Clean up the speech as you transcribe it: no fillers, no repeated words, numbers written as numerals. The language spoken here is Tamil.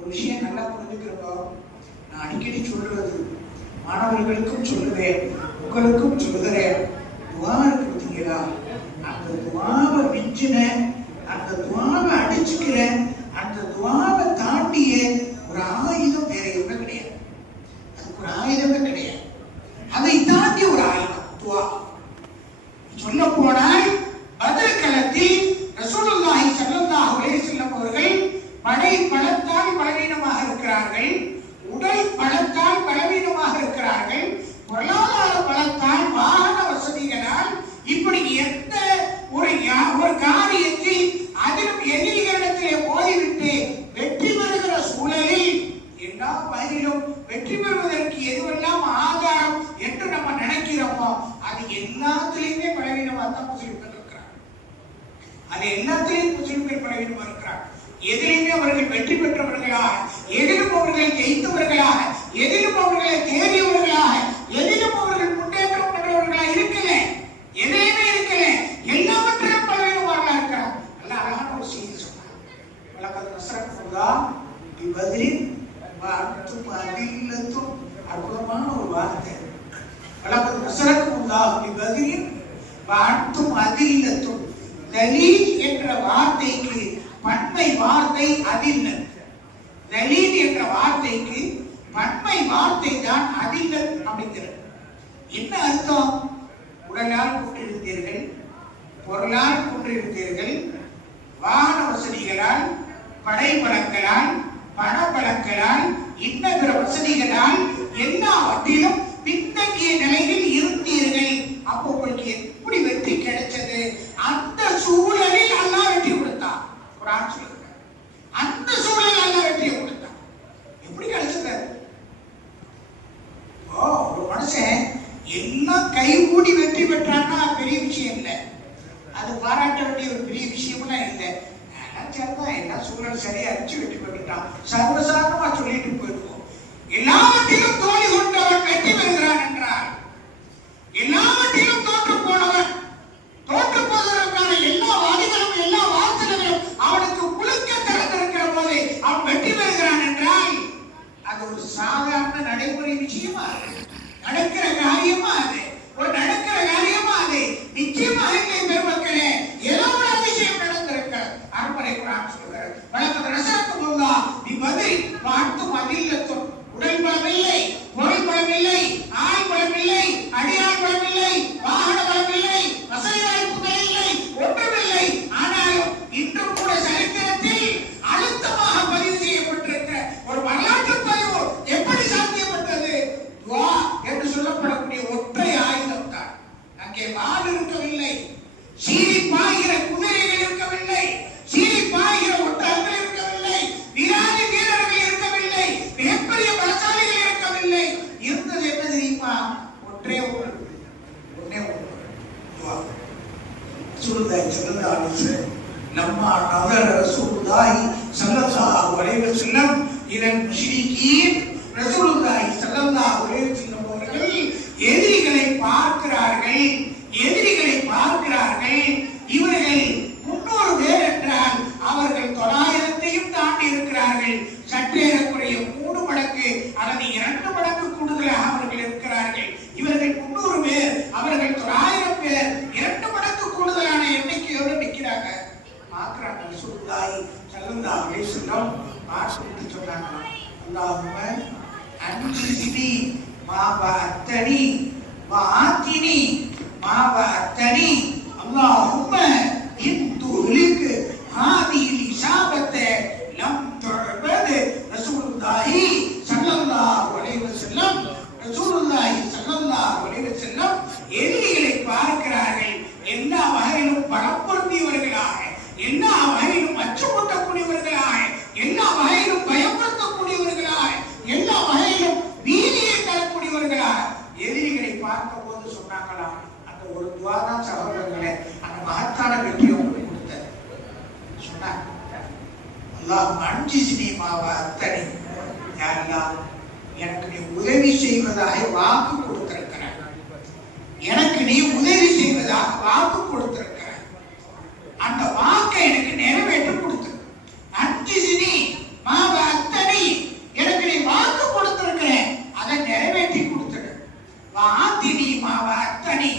ஒரு விஷயம் நல்லா புரிஞ்சுக்கிறோம். நான் அடிக்கடி சொல்றது, மாணவர்களுக்கும் சொல்லுவேன், உங்களுக்கும் சொல்லுகிறேன். துவா இருக்கு பார்த்தீங்களா, அந்த துவாவை மிஞ்சின, அந்த துவாவை அடிச்சுக்கிற, அந்த துவாவை தாண்டிய ஒரு ஆயுதம் வேற எதுவும் கிடையாது. அதுக்கு ஒரு ஆயுதமே கிடையாது. அதை தாண்டி ஒரு ஆயுதம் துவா. சொல்ல போனால் பத்ர் களத்தில் ரசூலுல்லாஹி ஸல்லல்லாஹு அலைஹி வஸல்லம் அவர்கள் படை பலத்தால் பலவீனமாக இருக்கிறார்கள், உடல் பலத்தால் பலவீனமாக இருக்கிறார்கள், பொருளாதார பலத்தால், வாகன வசதிகளால், இப்படி எந்த ஒரு காரியத்தில் அதிலும் எதிரிகளிடத்திலே போய்விட்டு வெற்றி பெறுகிற சூழலில் எல்லா பயிரிலும் வெற்றி பெறுவதற்கு எதுவெல்லாம் ஆதாரம் என்று நம்ம நினைக்கிறோமோ அது எல்லாத்திலையுமே பலவீனமாக தான் முஸ்லிம்கள் இருக்கிறார். அது எல்லாத்திலையும் முஸ்லிம்கள் பலவீனமாக இருக்கிறார். எதிலுமே அவர்கள் வெற்றி பெற்றவர்களாக, எதிலும் அவர்கள் ஜெயித்தவர்களாக, எதிலும் அவர்களை தேடியவர்களாக, எதிலும் அவர்கள் முன்னேற்றம் பெற்றவர்களாக இருக்கல. எதையுமே இருக்கல, எல்லாவற்றிலும் பலவீனமாக இருக்கிறார். நல்ல அழகான ஒரு செய்தி சொன்னார். வலகத் நஸரக்குல்லாஹ் பிபத்ரின் வஅன்தும் அதில்லத்தும். அற்புதமான ஒரு வார்த்தை. வலகத் நஸரக்குல்லாஹ் பிபத்ரின் வஅன்தும் அதில்லத்தும். தலீல் என்ற வார்த்தைக்கு பன்மை வார்த்தை அதில்லத். தலீல் என்ற வார்த்தைக்கு பன்மை வார்த்தை தான் அதில்லத் அப்படிங்கிறது. என்ன அர்த்தம்? உடலால் கொண்டிருந்தீர்கள், பொருளால் கொண்டிருந்தீர்கள், வாகன வசதிகளால், படைபலங்களால், பணபலங்களால், இன்ன பிற வசதிகளால் எல்லாவற்றிலும் பின்தங்கிய நிலையில் இருந்தீர்கள். அப்போ உங்களுக்கு எப்படி வெற்றி கிடைச்சது? அந்த சூழலில் அல்லாஹ் வெற்றி கொடுத்தான். குர்ஆன் சொல்லுங்க, அந்த சூழலில் அல்லாஹ் வெற்றியை கொடுத்தான். எப்படி கிடைச்சது? ஒரு மனுஷன் எல்லாம் கைகூடி வெற்றி பெற்றான்னா பெரிய விஷயம் இல்லை, அது பாராட்ட வேண்டிய ஒரு பெரிய விஷயம்லாம் இல்லை. எல்லாம் சூழல் சரியா அடிச்சு வெற்றி பெற்றுட்டான், சர்வசாதாரணமா சொல்லிட்டு போயிருக்கோம். எல்லாவற்றிலும் தோல்வி கொண்டவன் வெற்றி பெறுகிறான் என்றால், எல்லாவற்றிலும் தோற்று போனவன், தோற்று போவதற்கான எல்லா வாதிகளும் எல்லா வாசல்களும் அவனுக்கு முழுக்க திறந்திருக்கிற போது அவன் வெற்றி பெறுகிறான் என்றால் அது ஒரு சாதாரண நடைமுறை விஷயமா, நடக்கிற காரியமா, அது ஒரு நடக்கிற காரியமா, அது நிச்சயமாக இல்லை. பெருமக்களே, ஏதோ ஒரு அதிசயம் நடந்திருக்கிறது. அருமறை குர்ஆன் சொல்கிறது, வலகத் நஸரக்குல்லாஹ் பிபத்ரின் வஅன்தும் அதில்லத்தும். உடல் பலமில்லை, பொருள் பலமில்லை, ஆள் பலமில்லை, அடியாள் பலமில்லை, வாகன பலமில்லை, வசதி வாய்ப்புகள் இல்லை, ஒன்றுமில்லை. ஆனாலும் இன்றும் கூட சரித்திரத்தில் அழுத்தமாக பதிவு செய்யப்பட்டிருக்கிற ஒரு வரலாற்று பதிவு எப்படி சாத்தியப்பட்டது? துஆ என்று சொல்லப்படக்கூடிய ஒற்றை ஆயுதம் தான். அங்கே வாள் இருக்கவில்லை, சீறி பாய்கிற குதிரைகள் இருக்கவில்லை, சீறி பாய்கிற ஒட்டகங்கள் இருக்கவில்லை, விராலி வீரர்கள் இருக்கவில்லை, மிகப்பெரிய பலசாலிகள் இருக்கவில்லை. இருந்தது என்ன தெரியுமா? ஒன்றே ஒன்று, துஆ. ரசூலுல்லாஹி ஸல்லல்லாஹு அலைஹி வஸல்லம் லம்மா நஸர ரசூலுல்லாஹி ஸல்லல்லாஹு அலைஹி வஸல்லம் இலல் முஷ்ரிகீன். ரசூலுல்லாஹி ஸல்லல்லாஹு அலைஹி வஸல்லம் அவர்கள் எதிரிகளை பார்க்கிறார்கள், எதிரிகளை பார்க்கிறார்கள். இவர்கள் 300 பேர் என்றால் அவர்கள் 900ஐயும் தாண்டி இருக்கிறார்கள். சற்றேறக்குறைய 3 மடங்கு அல்லது 2 மடங்கு கூடுதலாக அவர்கள் இருக்கிறார்கள். இவர்கள் 300 பேர், அவர்கள் 900 பேர், 2 மடங்கு கூடுதலான எண்ணிக்கையோடு நிற்கிறாங்க. பார்க்கிறாங்க. ரசூலுல்லாஹி ஸல்லல்லாஹு அலைஹி வஸல்லம் பார்த்துட்டு சொன்னாங்க, அல்லாஹும்ம அன்ஜிஸ்னி மா வஅத்தனி வஆத்தினி மா வஅத்தனி. அல்லாஹும்ம இன் துஹ்லிக் ஹாதிஹில் இஸாபத லம் துஅபத். ரசூலுல்லாஹி ஸல்லல்லாஹு அலைஹி வஸல்லம், ரசூலுல்லாஹி ஸல்லல்லாஹு அலைஹி வஸல்லம் எதிரிகளை பார்க்கிறார்கள். எல்லா வகையிலும் பலப்படுத்தியவர்களாக, எல்லா வகையிலும் அச்சமூட்டக்கூடியவர்களாக, எல்லா வகையிலும் பயப்படுத்தக்கூடியவர்களாக, எல்லா வகையிலும் வீதியை தரக்கூடியவர்களாக எதிரிகளை பார்க்கும் போது சொன்னாங்களாம், அந்த ஒரு துஆ தான் சகோதரர்களே அந்த மகத்தான வெற்றியை உங்களுக்கு கொடுத்தது. சொன்னாங்க, அல்லாஹ் அன்ஜிஸ்னி மா வஅத்தனி. யா அல்லாஹ், எனக்கு நீ உதவி செய்வதாக வாக்கு கொடுத்திருக்கிறாய், எனக்கு நீ உதவி செய்வதாக வாக்கு கொடுத்திருக்கிறாய், அந்த வாக்கை எனக்கு நிறைவேற்றி கொடுத்து. அன்ஜிஸ்னி மா வஅத்தனி. ஆத்தினி மாவ அத்தனி